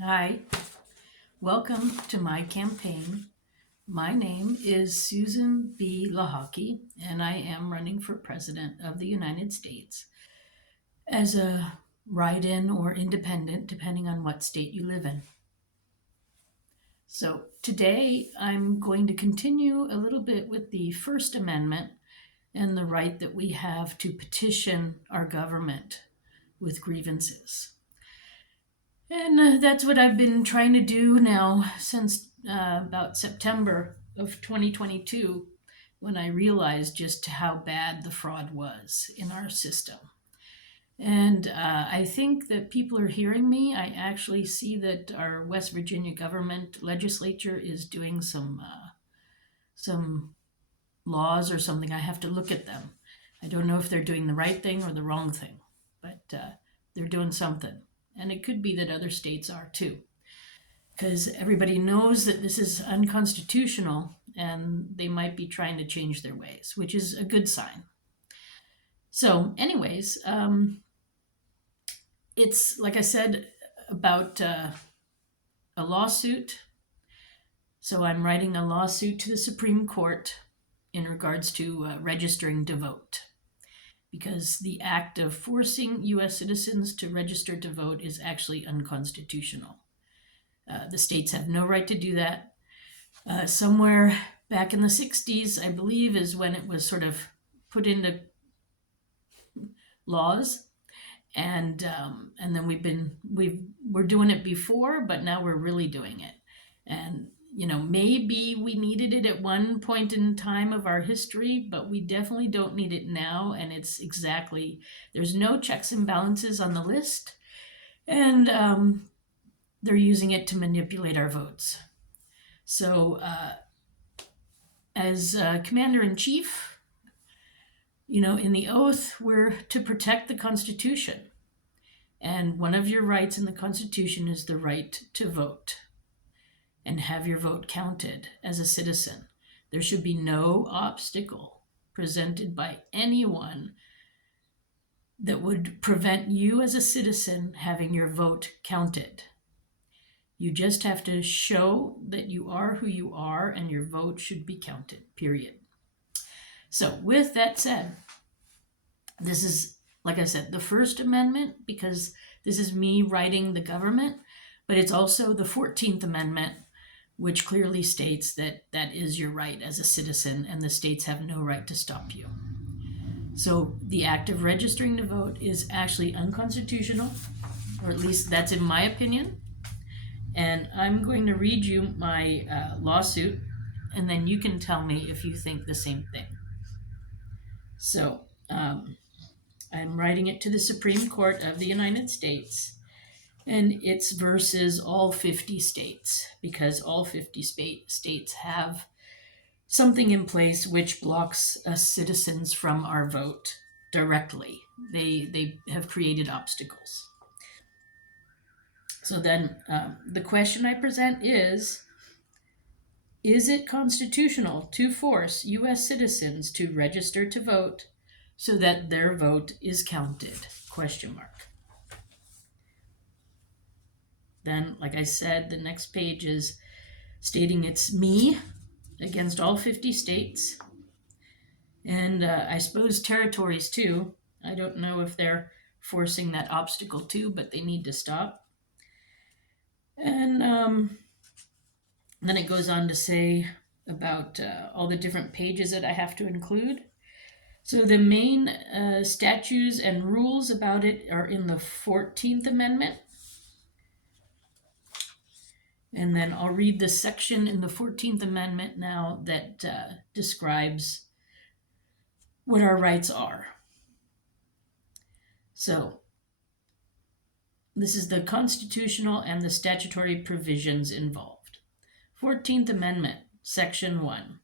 Hi, welcome to my campaign. My name is Susan B. Lochocki, and I am running for President of the United States as a write-in or independent, depending on what state you live in. So today I'm going to continue a little bit with the First Amendment and the right that we have to petition our government with grievances. And that's what I've been trying to do now since about September of 2022, when I realized just how bad the fraud was in our system. And I think that people are hearing me. I actually see that our West Virginia government legislature is doing some laws or something. I have to look at them. I don't know if they're doing the right thing or the wrong thing, but they're doing something. And it could be that other states are too, because everybody knows that this is unconstitutional and they might be trying to change their ways, which is a good sign. So anyways, it's, like I said, about a lawsuit. So I'm writing a lawsuit to the Supreme Court in regards to registering to vote, because the act of forcing U.S. citizens to register to vote is actually unconstitutional. The states have no right to do that. Somewhere back in the 60s, I believe, is when it was sort of put into laws. And then we're doing it before, but now we're really doing it. And maybe we needed it at one point in time of our history, but we definitely don't need it now. And there's no checks and balances on the list, and they're using it to manipulate our votes. So as Commander-in-Chief, in the oath, we're to protect the Constitution. And one of your rights in the Constitution is the right to vote and have your vote counted as a citizen. There should be no obstacle presented by anyone that would prevent you as a citizen having your vote counted. You just have to show that you are who you are, and your vote should be counted, period. So with that said, this is, like I said, the First Amendment, because this is me writing the government, but it's also the 14th Amendment, which clearly states that that is your right as a citizen, and the states have no right to stop you. So the act of registering to vote is actually unconstitutional, or at least that's in my opinion. And I'm going to read you my lawsuit, and then you can tell me if you think the same thing. So I'm writing it to the Supreme Court of the United States. And it's versus all 50 states, because all 50 states have something in place which blocks us citizens from our vote directly. They have created obstacles. So then the question I present is it constitutional to force U.S. citizens to register to vote so that their vote is counted? Question mark. Then, like I said, the next page is stating it's me against all 50 states. And I suppose territories too. I don't know if they're forcing that obstacle too, but they need to stop. And then it goes on to say about all the different pages that I have to include. So the main statutes and rules about it are in the 14th Amendment. And then I'll read the section in the 14th Amendment now that describes what our rights are. So this is the constitutional and the statutory provisions involved. 14th Amendment, Section 1.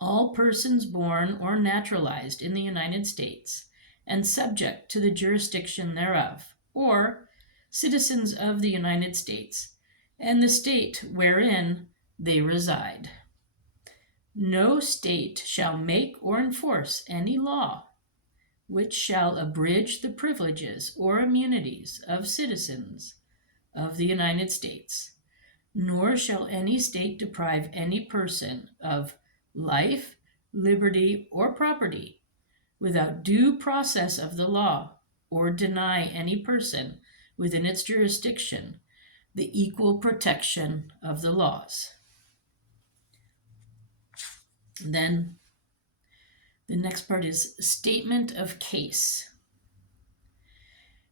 All persons born or naturalized in the United States and subject to the jurisdiction thereof, or citizens of the United States, and the state wherein they reside. No state shall make or enforce any law which shall abridge the privileges or immunities of citizens of the United States, nor shall any state deprive any person of life, liberty, or property without due process of the law, or deny any person within its jurisdiction the equal protection of the laws. Then the next part is statement of case.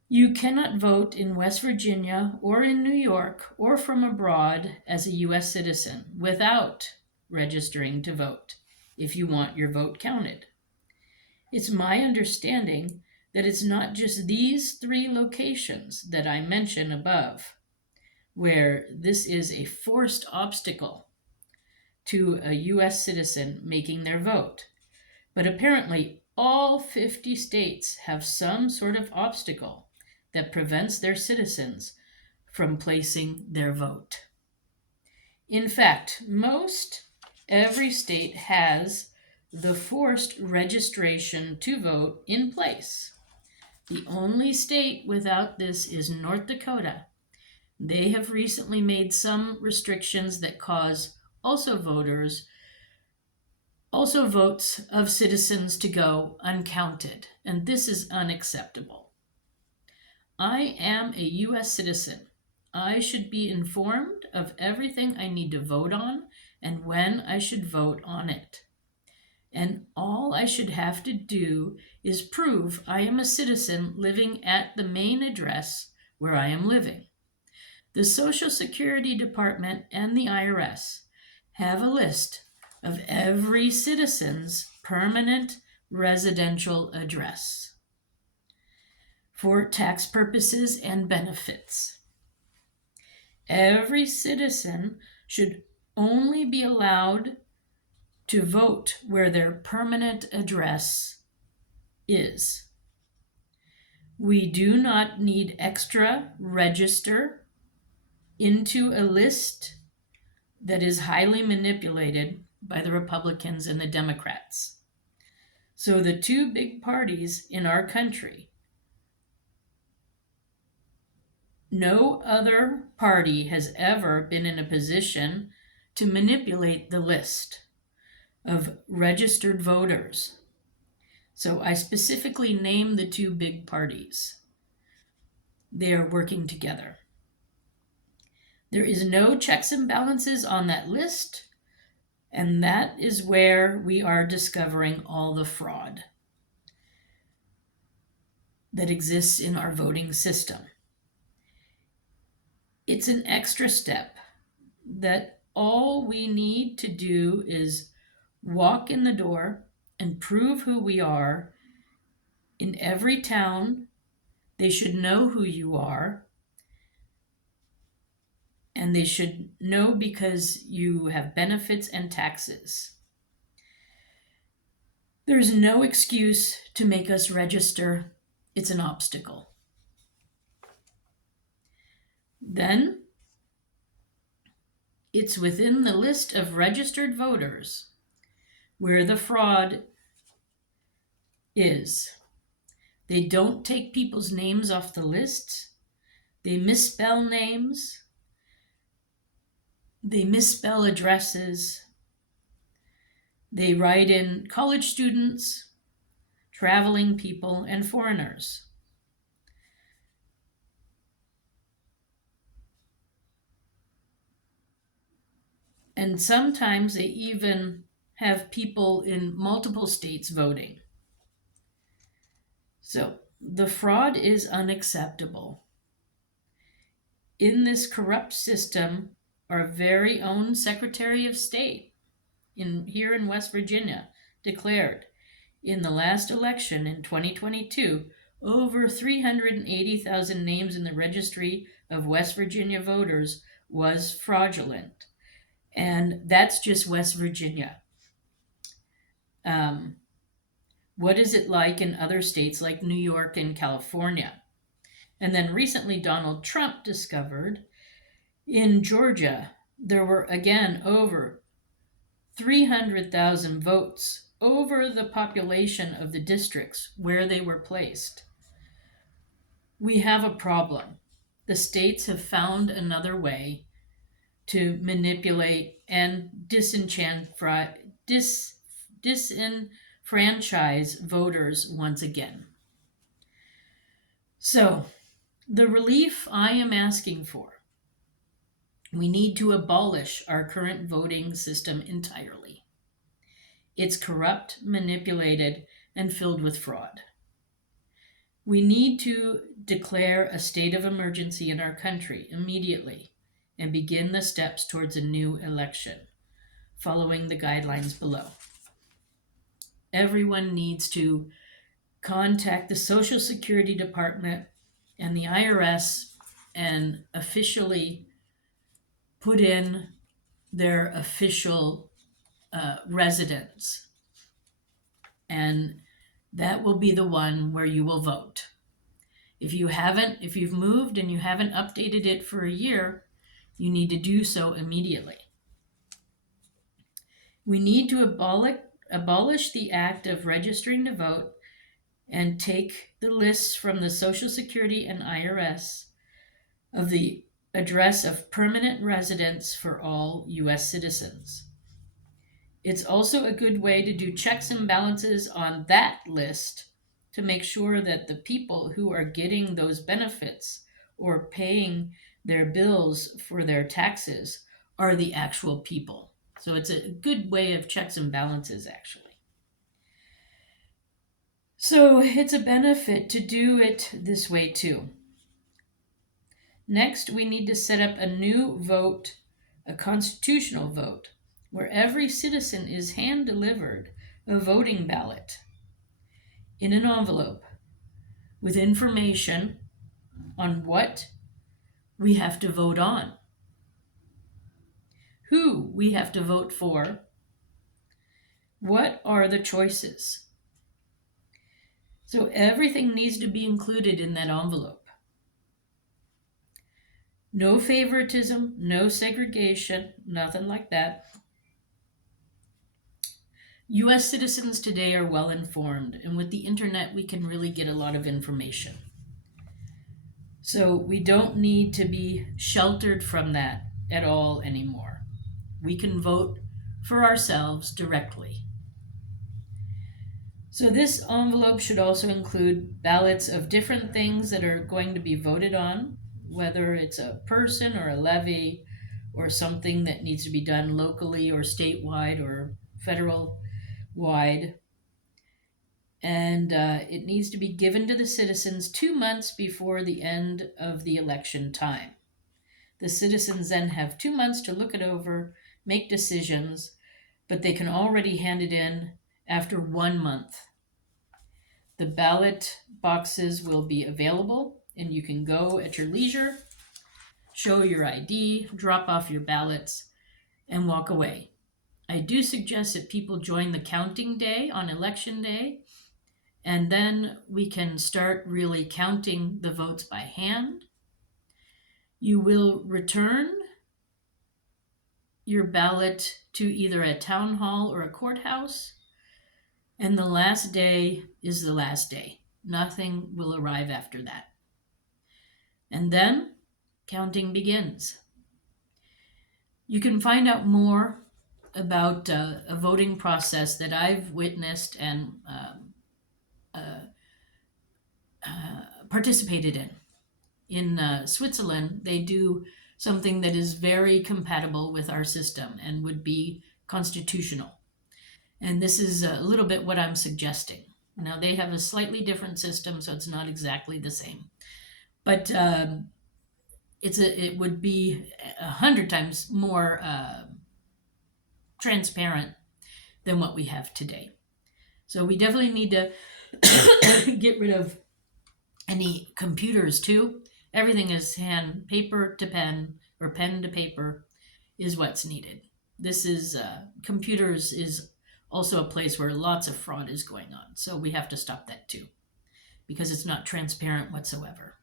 You cannot vote in West Virginia or in New York or from abroad as a U.S. citizen without registering to vote if you want your vote counted. It's my understanding that it's not just these 3 locations that I mention above where this is a forced obstacle to a U.S. citizen making their vote, but apparently all 50 states have some sort of obstacle that prevents their citizens from placing their vote. In fact, most every state has the forced registration to vote in place. The only state without this is North Dakota. They have recently made some restrictions that cause votes of citizens to go uncounted, and this is unacceptable. I am a U.S. citizen. I should be informed of everything I need to vote on and when I should vote on it. And all I should have to do is prove I am a citizen living at the main address where I am living. The Social Security Department and the IRS have a list of every citizen's permanent residential address for tax purposes and benefits. Every citizen should only be allowed to vote where their permanent address is. We do not need extra register into a list that is highly manipulated by the Republicans and the Democrats. So the 2 big parties in our country, no other party has ever been in a position to manipulate the list of registered voters. So I specifically named the 2 big parties. They are working together. There is no checks and balances on that list, and that is where we are discovering all the fraud that exists in our voting system. It's an extra step that all we need to do is walk in the door and prove who we are. In every town, they should know who you are, and they should know because you have benefits and taxes. There's no excuse to make us register. It's an obstacle. Then, it's within the list of registered voters where the fraud is. They don't take people's names off the list. They misspell names. They misspell addresses. They write in college students, traveling people, and foreigners. And sometimes they even have people in multiple states voting. So the fraud is unacceptable. In this corrupt system, our very own Secretary of State here in West Virginia declared in the last election in 2022, over 380,000 names in the registry of West Virginia voters was fraudulent. And that's just West Virginia. What is it like in other states like New York and California? And then recently Donald Trump discovered in Georgia, there were again over 300,000 votes over the population of the districts where they were placed. We have a problem. the states have found another way to manipulate and disenfranchise voters once again. So, the relief I am asking for, we need to abolish our current voting system entirely. It's corrupt, manipulated, and filled with fraud. We need to declare a state of emergency in our country immediately and begin the steps towards a new election, following the guidelines below. Everyone needs to contact the Social Security Department and the IRS and officially put in their official residence. And that will be the one where you will vote. If you've moved and you haven't updated it for a year, you need to do so immediately. We need to abolish the act of registering to vote and take the lists from the Social Security and IRS of the address of permanent residence for all U.S. citizens. It's also a good way to do checks and balances on that list to make sure that the people who are getting those benefits or paying their bills for their taxes are the actual people. So it's a good way of checks and balances, actually. So it's a benefit to do it this way too. Next, we need to set up a new vote, a constitutional vote, where every citizen is hand-delivered a voting ballot in an envelope with information on what we have to vote on, who we have to vote for, what are the choices. So everything needs to be included in that envelope. No favoritism, no segregation, nothing like that. U.S. citizens today are well informed, and with the internet, we can really get a lot of information. So we don't need to be sheltered from that at all anymore. We can vote for ourselves directly. So this envelope should also include ballots of different things that are going to be voted on, whether it's a person or a levy or something that needs to be done locally or statewide or federal-wide. And it needs to be given to the citizens 2 months before the end of the election time. The citizens then have 2 months to look it over, make decisions, but they can already hand it in after 1 month. The ballot boxes will be available, and you can go at your leisure, show your ID, drop off your ballots, and walk away. I do suggest that people join the counting day on election day, and then we can start really counting the votes by hand. You will return your ballot to either a town hall or a courthouse, and the last day is the last day. Nothing will arrive after that. And then counting begins. You can find out more about a voting process that I've witnessed and participated in. In Switzerland, they do something that is very compatible with our system and would be constitutional. And this is a little bit what I'm suggesting. Now, they have a slightly different system, so it's not exactly the same. But it would be 100 times more transparent than what we have today. So we definitely need to get rid of any computers too. Everything is paper to pen or pen to paper is what's needed. This is computers is also a place where lots of fraud is going on. So we have to stop that too, because it's not transparent whatsoever.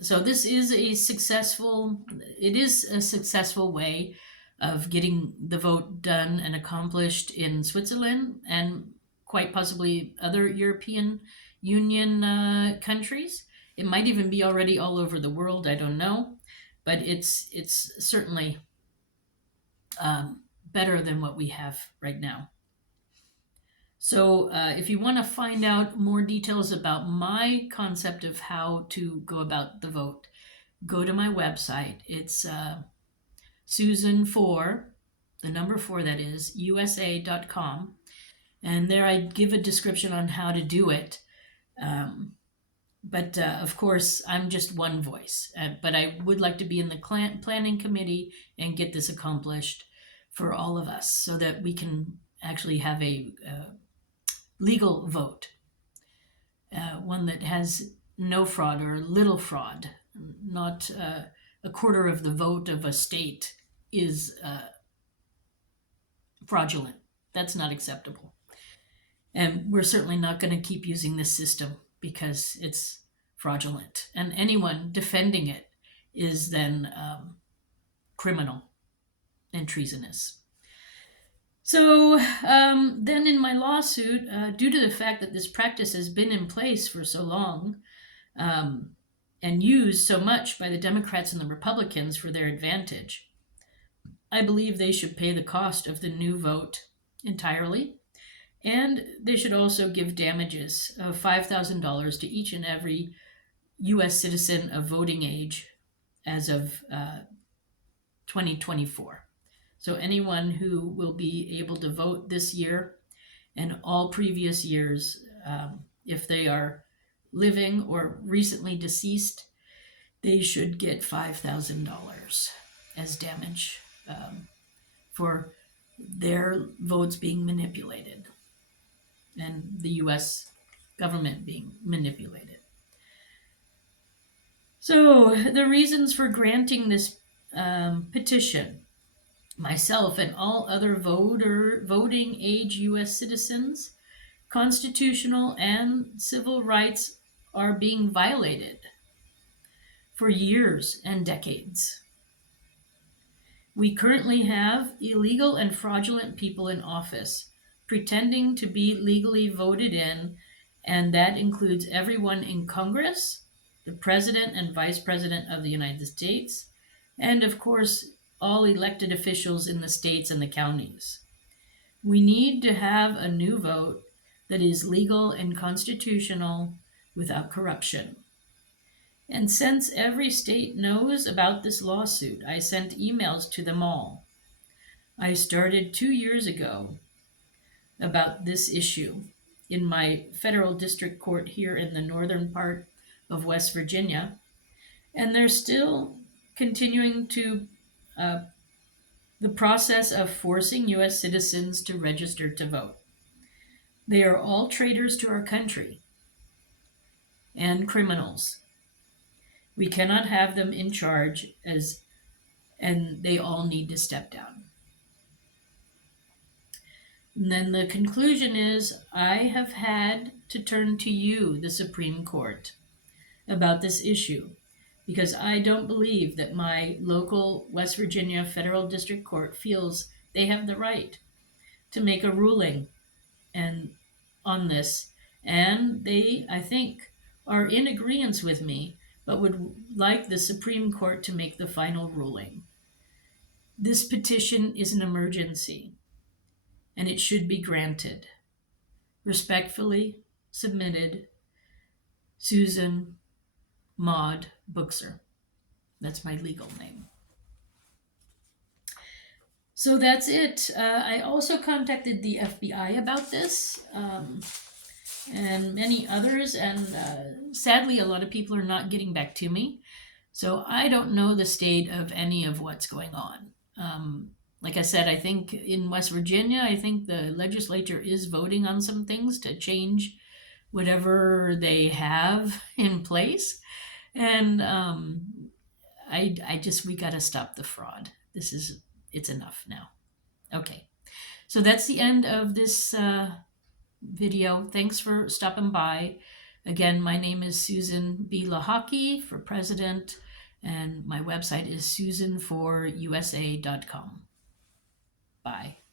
So this is a successful way of getting the vote done and accomplished in Switzerland and quite possibly other European Union countries. It might even be already all over the world, I don't know, but it's certainly better than what we have right now. So if you want to find out more details about my concept of how to go about the vote, go to my website. It's Susan4, the number 4 that is, USA.com. And there I give a description on how to do it. But of course, I'm just one voice. But I would like to be in the planning committee and get this accomplished for all of us so that we can actually have a legal vote. One that has no fraud or little fraud. Not a quarter of the vote of a state is fraudulent. That's not acceptable. And we're certainly not going to keep using this system because it's fraudulent. And anyone defending it is then criminal and treasonous. So then in my lawsuit, due to the fact that this practice has been in place for so long and used so much by the Democrats and the Republicans for their advantage, I believe they should pay the cost of the new vote entirely. And they should also give damages of $5,000 to each and every U.S. citizen of voting age as of 2024. So anyone who will be able to vote this year and all previous years, if they are living or recently deceased, they should get $5,000 as damage for their votes being manipulated and the U.S. government being manipulated. So the reasons for granting this petition, myself and all other voting age U.S. citizens, constitutional and civil rights are being violated for years and decades. We currently have illegal and fraudulent people in office pretending to be legally voted in, and that includes everyone in Congress, the President and Vice President of the United States, and of course, all elected officials in the states and the counties. We need to have a new vote that is legal and constitutional without corruption. And since every state knows about this lawsuit, I sent emails to them all. I started 2 years ago about this issue in my federal district court here in the northern part of West Virginia, and they're still continuing to the process of forcing U.S. citizens to register to vote. They are all traitors to our country and criminals. We cannot have them in charge and they all need to step down. And then the conclusion is, I have had to turn to you, the Supreme Court, about this issue, because I don't believe that my local West Virginia Federal District Court feels they have the right to make a ruling on this. And they, I think, are in agreement with me, but would like the Supreme Court to make the final ruling. This petition is an emergency, and it should be granted. Respectfully submitted, Susan Maude Buchser. That's my legal name. So that's it. I also contacted the FBI about this and many others, and sadly a lot of people are not getting back to me. So I don't know the state of any of what's going on. Like I said, I think in West Virginia, I think the legislature is voting on some things to change whatever they have in place. And we got to stop the fraud. It's enough now. Okay. So that's the end of this video. Thanks for stopping by. Again, my name is Susan B. Lochocki for president, and my website is susan4usa.com. Bye.